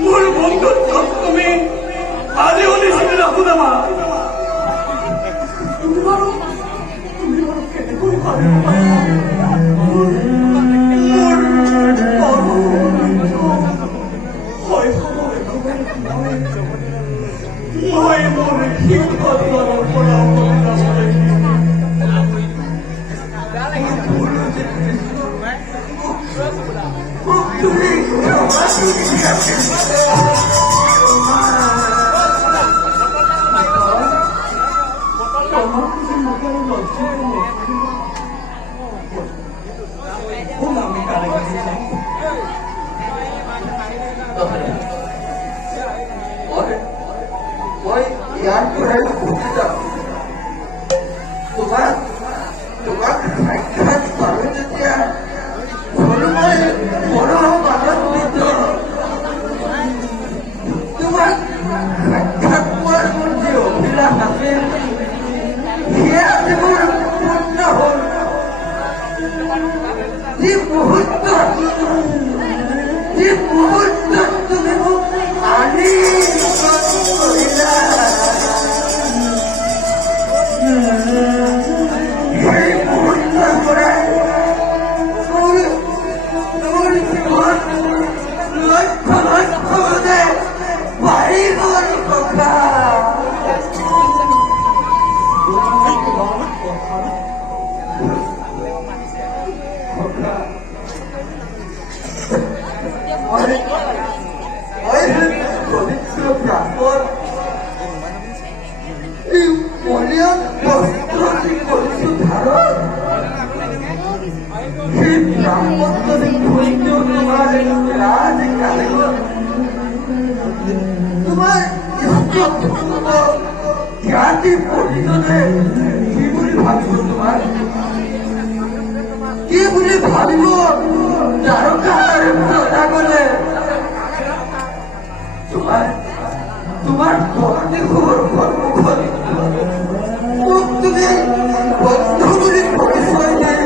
মোৰ বন্ধুত্ব তুমি আজিও নিচিনা ৰাখো না মা তুমি বাৰু কেনেকৈ মই মোৰ শিক্ষকৰ পৰা মই ইয়াৰ পৰাই ঘূৰি যাম তোমাক সাক্ষাৎ পাৰো যেতিয়া মই বৰ আনন্দিত তোমাক সাক্ষাৎ পোৱাৰ মোৰ যি অভিলাষ আছিল সেয়া আজি মোৰ পূৰ্ণ হ'ল যি মুহূৰ্তত তুমি মোক আনি কৰিলা সেই মুহূৰ্তৰ পৰাই মোৰ জীৱন লক্ষ্য লক্ষ্যতে বাঢ়ি গ'ল কথা তোমাৰ জ্ঞাতি পৰিজনে কি বুলি ভাবিব তোমাৰ কি বুলি ভাবিব তাৰকাৰ গলে তোমাৰ বন্ধুৰ সন্মুখত মোক তুমি বন্ধু বুলি পৰিচয় দিয়ে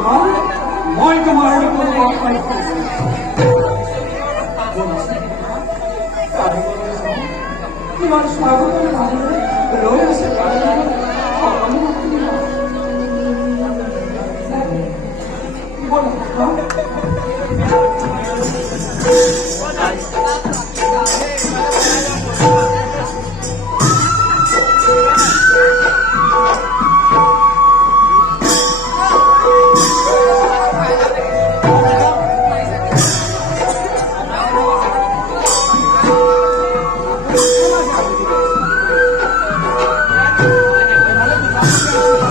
তোমাৰ মই তোমাৰ কিমান স্বাগতম ৰৈ আছে